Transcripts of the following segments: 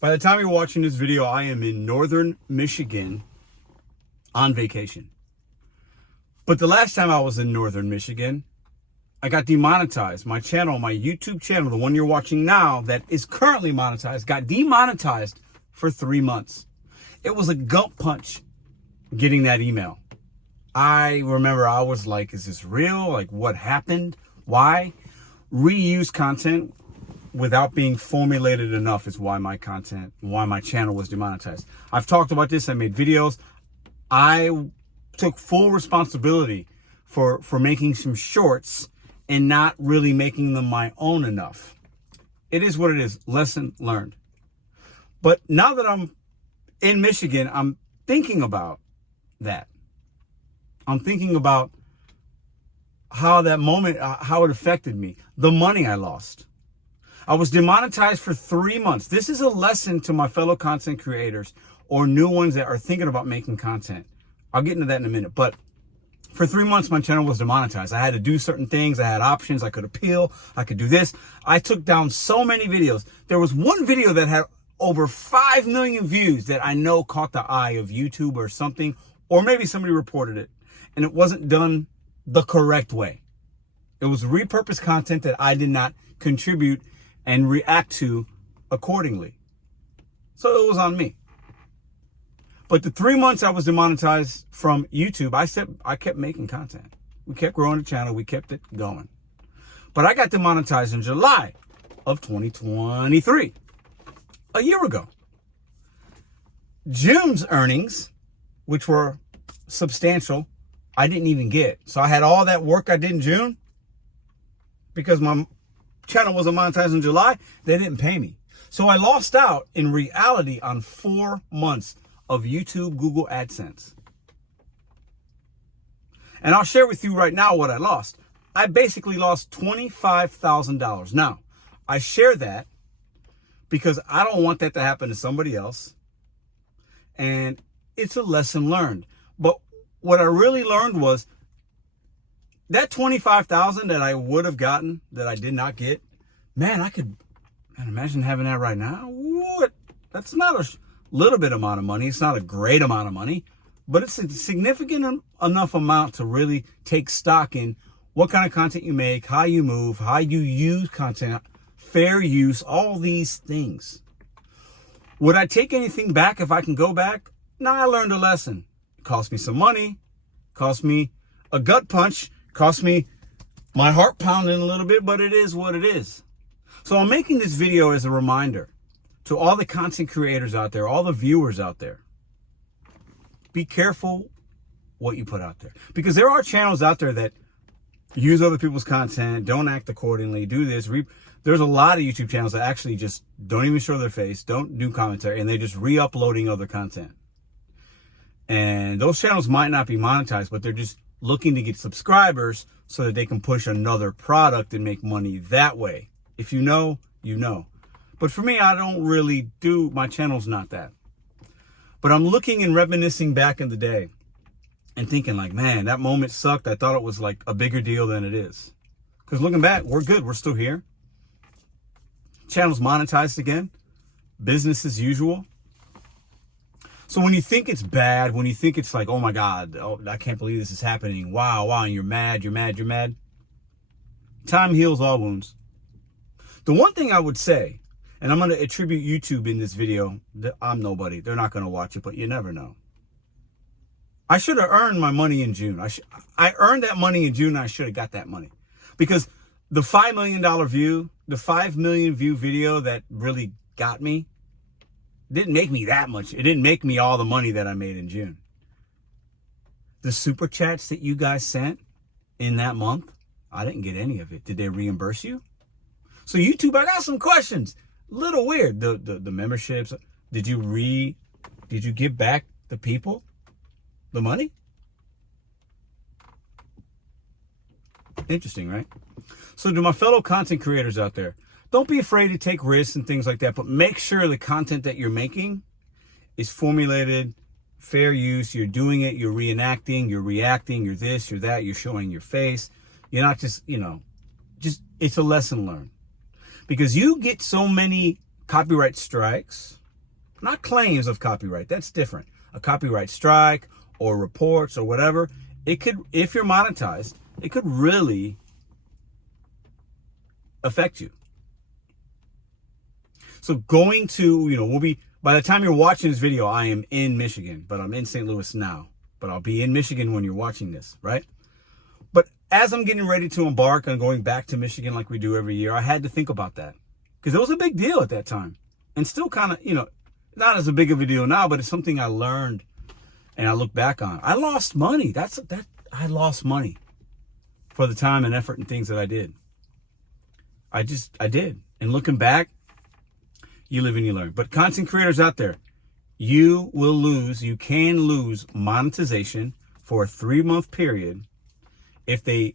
By the time you're watching this video, I am in northern Michigan on vacation. But the last time I was in northern Michigan, I got demonetized. My channel, my YouTube channel, the one you're watching now that is currently monetized, got demonetized for 3 months. It was a gut punch getting that email. I remember I was like, is this real? Like, what happened? Why? Reuse content without being formulated enough is why my channel was demonetized. I've talked about this. I made videos. I took full responsibility for making some shorts and not really making them my own enough. It is what it is. Lesson learned. But now that I'm in Michigan, I'm thinking about that. I'm thinking about how that moment, how it affected me. The money I lost. I was demonetized for 3 months. This is a lesson to my fellow content creators or new ones that are thinking about making content. I'll get into that in a minute. But for 3 months, my channel was demonetized. I had to do certain things. I had options. I could appeal. I could do this. I took down so many videos. There was one video that had over 5 million views that I know caught the eye of YouTube or something, or maybe somebody reported it. And it wasn't done the correct way. It was repurposed content that I did not contribute and react to accordingly. So it was on me. But the 3 months I was demonetized from YouTube, I kept making content. We kept growing the channel. We kept it going. But I got demonetized in July of 2023, a year ago. June's earnings, which were substantial, I didn't even get. So I had all that work I did in June because my channel wasn't monetized in July. They didn't pay me. So I lost out in reality on 4 months of YouTube Google AdSense. And I'll share with you right now what I lost. I basically lost $25,000. Now, I share that because I don't want that to happen to somebody else. And it's a lesson learned. But what I really learned was that $25,000 that I would have gotten that I did not get, man, I could imagine having that right now. What? That's not a little bit amount of money. It's not a great amount of money, but it's a significant enough amount to really take stock in what kind of content you make, how you move, how you use content, fair use, all these things. Would I take anything back if I can go back? No, I learned a lesson. It cost me some money, cost me a gut punch, cost me my heart pounding a little bit, but it is what it is. So I'm making this video as a reminder to all the content creators out there, all the viewers out there. Be careful what you put out there. Because there are channels out there that use other people's content, don't act accordingly, do this. There's a lot of YouTube channels that actually just don't even show their face, don't do commentary, and they're just re-uploading other content. And those channels might not be monetized, but they're just looking to get subscribers so that they can push another product and make money that way. If you know, you know. But for me, I don't really do, my channel's not that. But I'm looking and reminiscing back in the day and thinking like, man, that moment sucked. I thought it was like a bigger deal than it is. Because looking back, we're good. We're still here. Channel's monetized again. Business as usual. So when you think it's bad, when you think it's like, oh my God, oh, I can't believe this is happening. Wow, and you're mad. Time heals all wounds. The one thing I would say, and I'm going to attribute YouTube in this video, I'm nobody. They're not going to watch it, but you never know. I should have earned my money in June. I earned that money in June, and I should have got that money. Because the $5 million view, the 5 million view video that really got me, didn't make me that much. It didn't make me all the money that I made in June. The super chats that you guys sent in that month, I didn't get any of it. Did they reimburse you? So YouTube, I got some questions. Little weird. The memberships. Did you give back the people the money? Interesting, right? So to my fellow content creators out there, don't be afraid to take risks and things like that, but make sure the content that you're making is formulated, fair use. You're doing it, you're reenacting, you're reacting, you're this, you're that, you're showing your face. You're not just, it's a lesson learned. Because you get so many copyright strikes, not claims of copyright. That's different. A copyright strike or reports or whatever. It could, if you're monetized, it could really affect you. So going to, we'll be, by the time you're watching this video, I am in Michigan, but I'm in St. Louis now. But I'll be in Michigan when you're watching this, right? But as I'm getting ready to embark on going back to Michigan like we do every year, I had to think about that. Because it was a big deal at that time. And still kind of, not as a big of a deal now, but it's something I learned and I look back on. I lost money. I lost money for the time and effort and things that I did. I did. And looking back, you live and you learn. But content creators out there, you can lose monetization for a 3-month period if they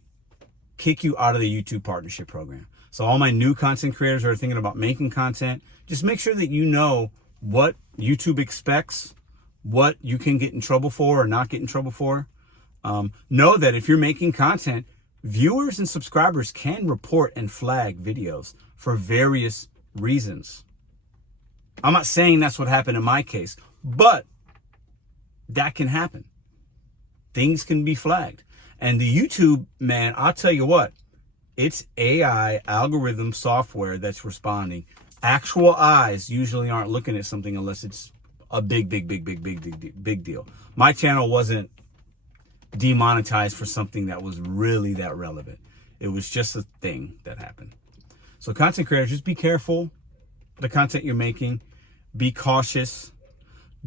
kick you out of the YouTube partnership program. So all my new content creators are thinking about making content. Just make sure that you know what YouTube expects, what you can get in trouble for or not get in trouble for. Know that if you're making content, viewers and subscribers can report and flag videos for various reasons. I'm not saying that's what happened in my case, but that can happen. Things can be flagged. And the YouTube, man, I'll tell you what, it's AI algorithm software that's responding. Actual eyes usually aren't looking at something unless it's a big deal. My channel wasn't demonetized for something that was really that relevant. It was just a thing that happened. So content creators, just be careful the content you're making. Be cautious.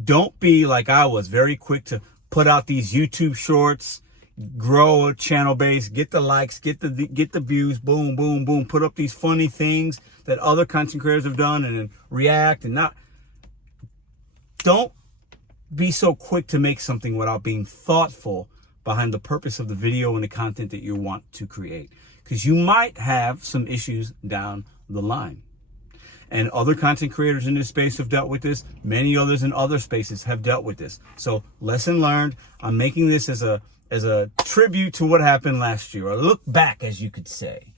Don't be like I was, very quick to put out these YouTube shorts, grow a channel base, get the likes, get the views, boom, boom, boom. Put up these funny things that other content creators have done and then react and not. Don't be so quick to make something without being thoughtful behind the purpose of the video and the content that you want to create. Because you might have some issues down the line. And other content creators in this space have dealt with this. Many others in other spaces have dealt with this. So lesson learned. I'm making this as a tribute to what happened last year. A look back, as you could say.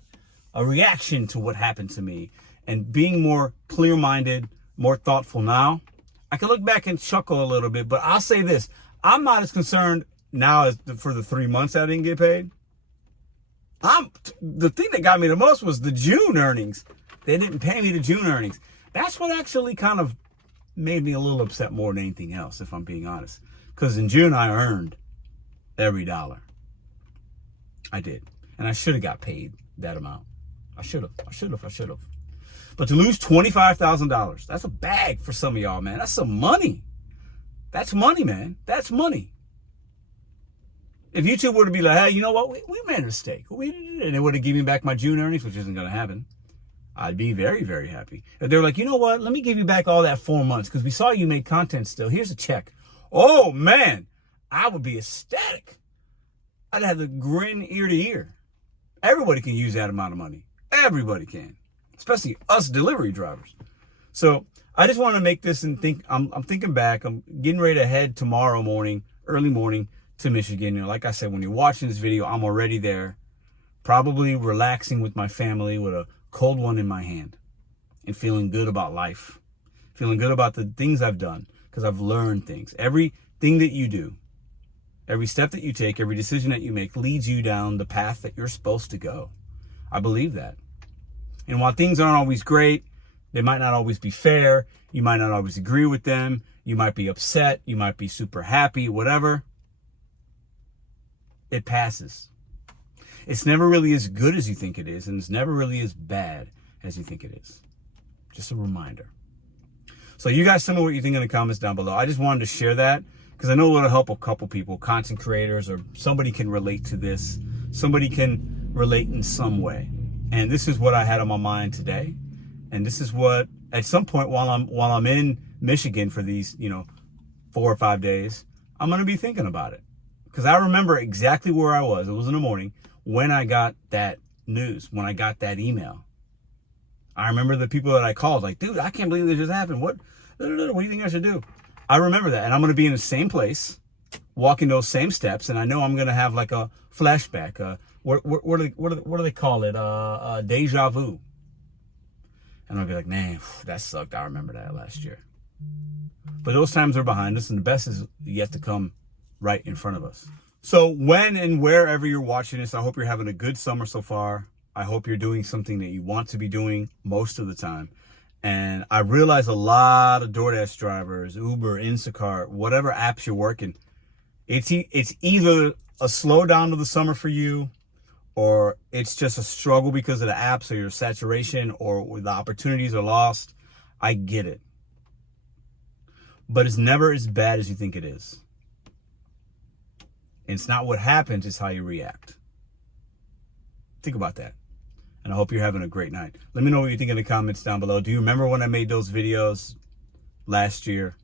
A reaction to what happened to me. And being more clear-minded, more thoughtful now. I can look back and chuckle a little bit, but I'll say this. I'm not as concerned now as for the 3 months I didn't get paid. The thing that got me the most was the June earnings. They didn't pay me the June earnings. That's what actually kind of made me a little upset more than anything else, if I'm being honest. Because in June, I earned every dollar. I did. And I should have got paid that amount. I should have. But to lose $25,000, that's a bag for some of y'all, man. That's some money. That's money, man. That's money. If YouTube were to be like, hey, you know what? We made a mistake. And they would have given me back my June earnings, which isn't going to happen. I'd be very, very happy. If they were like, you know what? Let me give you back all that 4 months because we saw you made content still. Here's a check. Oh, man. I would be ecstatic. I'd have the grin ear to ear. Everybody can use that amount of money. Everybody can. Especially us delivery drivers. So I just want to make this and think. I'm thinking back. I'm getting ready to head tomorrow morning, early morning to Michigan. Like I said, when you're watching this video, I'm already there. Probably relaxing with my family with a cold one in my hand and feeling good about life, feeling good about the things I've done because I've learned things. Everything that you do, every step that you take, every decision that you make leads you down the path that you're supposed to go. I believe that. And while things aren't always great, they might not always be fair. You might not always agree with them. You might be upset. You might be super happy, whatever. It passes. It's never really as good as you think it is, and it's never really as bad as you think it is. Just a reminder. So you guys tell me what you think in the comments down below. I just wanted to share that because I know it'll help a couple people, content creators, or somebody can relate to this. Somebody can relate in some way. And this is what I had on my mind today. And this is what, at some point while I'm in Michigan for these, 4 or 5 days, I'm going to be thinking about it. Because I remember exactly where I was. It was in the morning. When I got that news, when I got that email, I remember the people that I called, like, dude, I can't believe this just happened. What do you think I should do? I remember that. And I'm going to be in the same place, walking those same steps. And I know I'm going to have like a flashback. What do they call it? Deja vu. And I'll be like, man, that sucked. I remember that last year. But those times are behind us, and the best is yet to come right in front of us. So when and wherever you're watching this, I hope you're having a good summer so far. I hope you're doing something that you want to be doing most of the time. And I realize a lot of DoorDash drivers, Uber, Instacart, whatever apps you're working, it's either a slowdown of the summer for you, or it's just a struggle because of the apps, or your saturation, or the opportunities are lost. I get it. But it's never as bad as you think it is. It's not what happens, it's how you react. Think about that. And I hope you're having a great night. Let me know what you think in the comments down below. Do you remember when I made those videos last year?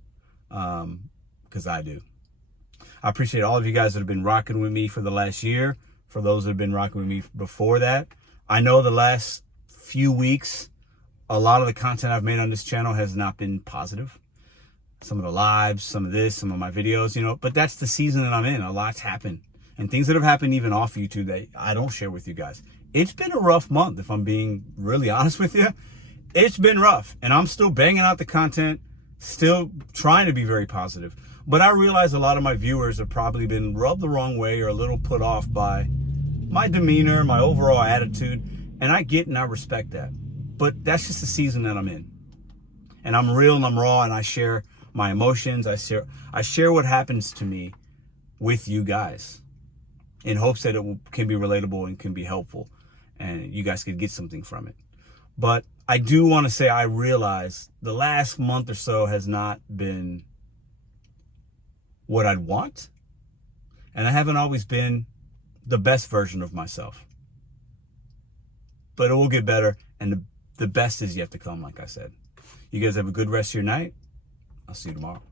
Because I do. I appreciate all of you guys that have been rocking with me for the last year. For those that have been rocking with me before that. I know the last few weeks, a lot of the content I've made on this channel has not been positive. Some of the lives, some of this, some of my videos, but that's the season that I'm in. A lot's happened. And things that have happened even off YouTube that I don't share with you guys. It's been a rough month, if I'm being really honest with you. It's been rough. And I'm still banging out the content, still trying to be very positive. But I realize a lot of my viewers have probably been rubbed the wrong way or a little put off by my demeanor, my overall attitude. And I get and I respect that. But that's just the season that I'm in. And I'm real and I'm raw, and I share my emotions. I share what happens to me with you guys in hopes that it can be relatable and can be helpful and you guys could get something from it. But I do want to say I realize the last month or so has not been what I'd want, and I haven't always been the best version of myself. But it will get better, and the best is yet to come, like I said. You guys have a good rest of your night. I'll see you tomorrow.